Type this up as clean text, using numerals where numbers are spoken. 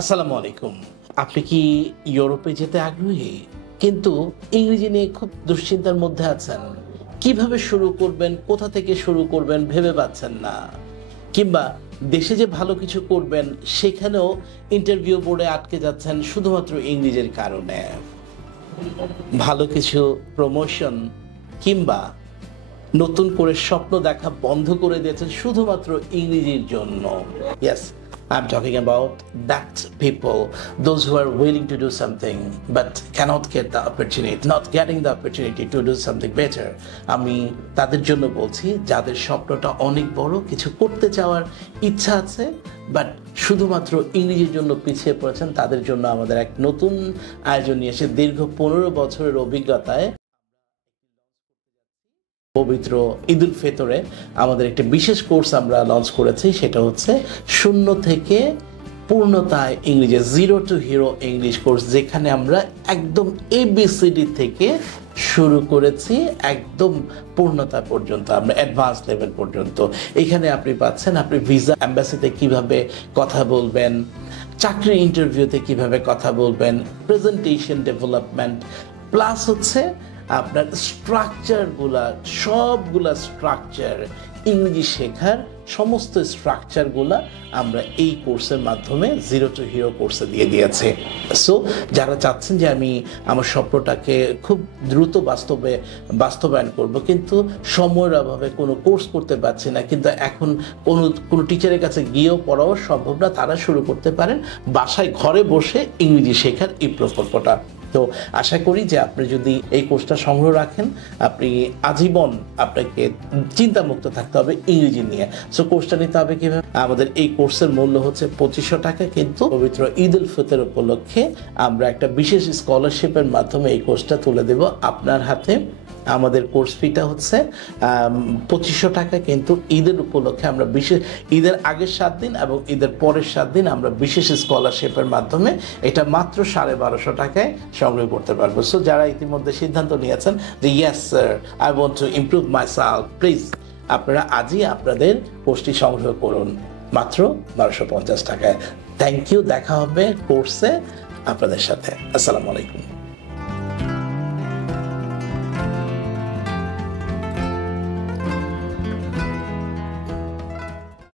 আসসালামু আলাইকুম। আপনি কি ইউরোপে যেতে আগ্রহী? কিন্তু ইংরেজি নিয়ে খুব দুশ্চিন্তার মধ্যে আছেন। কিভাবে শুরু করবেন, কোথা থেকে শুরু করবেন ভেবে পাচ্ছেন না। কিংবা দেশে যে ভালো কিছু করবেন সেখানেও ইন্টারভিউ বোর্ডে আটকে যাচ্ছেন শুধুমাত্র ইংরেজির কারণে। ভালো কিছু প্রমোশন কিংবা নতুন করে স্বপ্ন দেখা বন্ধ করে দিয়েছেন শুধুমাত্র ইংরেজির জন্য। Yes, I'm talking about that people, those who are willing to do something but cannot get the opportunity, not getting the opportunity to do something better. আমি তাদের জন্য বলছি যাদের স্বপ্নটা অনেক বড়, কিছু করতে চাওয়ার ইচ্ছা আছে বাট শুধুমাত্র ইংরেজির জন্য পিছিয়ে পড়েছেন, তাদের জন্য আমাদের এক নতুন আয়োজন নিয়ে এসে দীর্ঘ 15 বছরের অভিজ্ঞতায় পবিত্র ঈদুল ফিতরে আমাদের একটি বিশেষ কোর্স আমরা লঞ্চ করেছি। সেটা হচ্ছে শূন্য থেকে পূর্ণতায় ইংরেজি, zero two hero English course, যেখানে আমরা একদম এবিসিডি থেকে শুরু করেছি একদম পূর্ণতা পর্যন্ত, আমরা অ্যাডভান্স লেভেল পর্যন্ত। এখানে আপনি পাচ্ছেন আপনি ভিসা এম্বাসিতে কিভাবে কথা বলবেন, চাকরি ইন্টারভিউতে কিভাবে কথা বলবেন, প্রেজেন্টেশন ডেভেলপমেন্ট, প্লাস হচ্ছে আপনার স্ট্রাকচারগুলা, সবগুলা স্ট্রাকচার, ইংরেজি শেখার সমস্ত স্ট্রাকচারগুলা আমরা এই কোর্সের মাধ্যমে জিরো টু হিরো কোর্সে দিয়ে দিয়েছে। সো যারা চাচ্ছেন যে আমি আমার স্বপ্নটাকে খুব দ্রুত বাস্তবায়ন করব, কিন্তু সময়ের অভাবে কোনো কোর্স করতে পারছি না, কিন্তু এখন কোনো টিচারের কাছে গিয়েও পড়াও সম্ভব না, তারা শুরু করতে পারেন বাসায় ঘরে বসে ইংরেজি শেখার এই প্রকল্পটা। তো আশা করি যে আপনি যদি এই কোর্সটা সংগ্রহ রাখেন, আপনি আজীবন আপনাকে চিন্তামুক্ত থাকতে হবে ইংরেজি নিয়ে। সো কোর্সটা নিতে হবে কিভাবে? আমাদের এই কোর্সের মূল্য হচ্ছে 2500 টাকা, কিন্তু পবিত্র ঈদ উল ফিতর উপলক্ষে আমরা একটা বিশেষ স্কলারশিপের মাধ্যমে এই কোর্সটা তুলে দেব আপনার হাতে। আমাদের কোর্স ফিটা হচ্ছে 2500 টাকা, কিন্তু ঈদের উপলক্ষে আমরা বিশেষ, ঈদের আগের 7 দিন এবং ঈদের পরের 7 দিন আমরা বিশেষ স্কলারশিপের মাধ্যমে এটা মাত্র 1250 টাকায় সংগ্রহ করতে পারবো। সো যারা ইতিমধ্যে সিদ্ধান্ত নিয়েছেন যে yes sir, I want to improve my self, please আপনারা আজই আপনাদের কোর্সটি সংগ্রহ করুন মাত্র 1250 টাকায়। থ্যাংক ইউ, দেখা হবে কোর্সে আপনাদের সাথে। আসসালামু আলাইকুম।